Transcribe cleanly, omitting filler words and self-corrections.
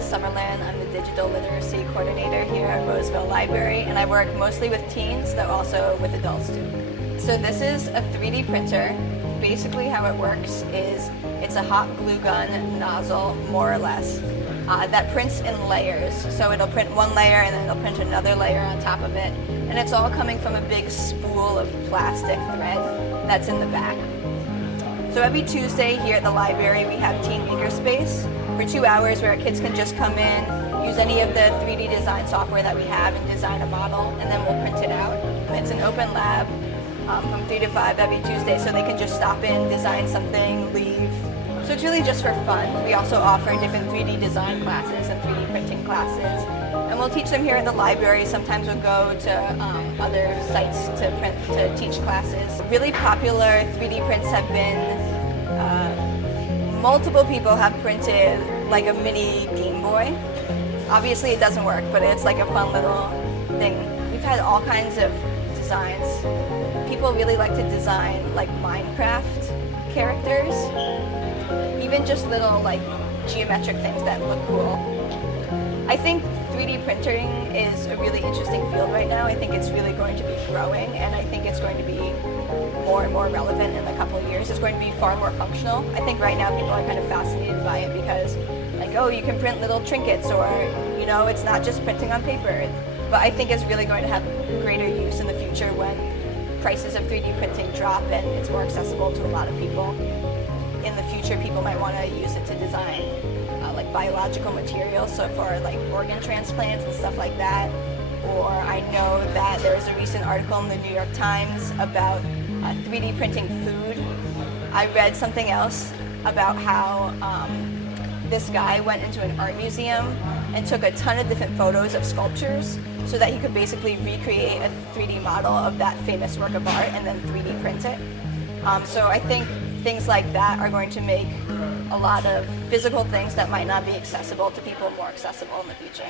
is Summerland. I'm the Digital Literacy Coordinator here at Roseville Library, and I work mostly with teens, though also with adults too. So this is a 3D printer. Basically how it works is it's a hot glue gun nozzle, more or less, that prints in layers. So it'll print one layer and then it'll print another layer on top of it. And it's all coming from a big spool of plastic thread that's in the back. So every Tuesday here at the library we have Teen Makerspace for 2 hours where kids can just come in, use any of the 3D design software that we have and design a model, and then we'll print it out. It's an open lab from 3 to 5 every Tuesday, so they can just stop in, design something, leave. So it's really just for fun. We also offer different 3D design classes and 3D printing classes, and we'll teach them here at the library. Sometimes we'll go to other sites to print, to teach classes. Really popular 3D prints have been, multiple people have printed like a mini Game Boy. Obviously it doesn't work, but it's like a fun little thing. We've had all kinds of designs. People really like to design like Minecraft characters, even just little like geometric things that look cool. I think 3D printing is a really interesting field right now. I think it's really going to be growing, and I think it's going to be more and more relevant in a couple of years. It's going to be far more functional. I think right now people are kind of fascinated by it because, like, oh, you can print little trinkets, or, you know, it's not just printing on paper. But I think it's really going to have greater use in the future when prices of 3D printing drop and it's more accessible to a lot of people. In the future, people might want to use it to design like biological materials, so for like organ transplants and stuff like that. Or I know that there was a recent article in the New York Times about 3D printing food. I read something else about how this guy went into an art museum and took a ton of different photos of sculptures so that he could basically recreate a 3D model of that famous work of art and then 3D print it. So I think things like that are going to make a lot of physical things that might not be accessible to people more accessible in the future.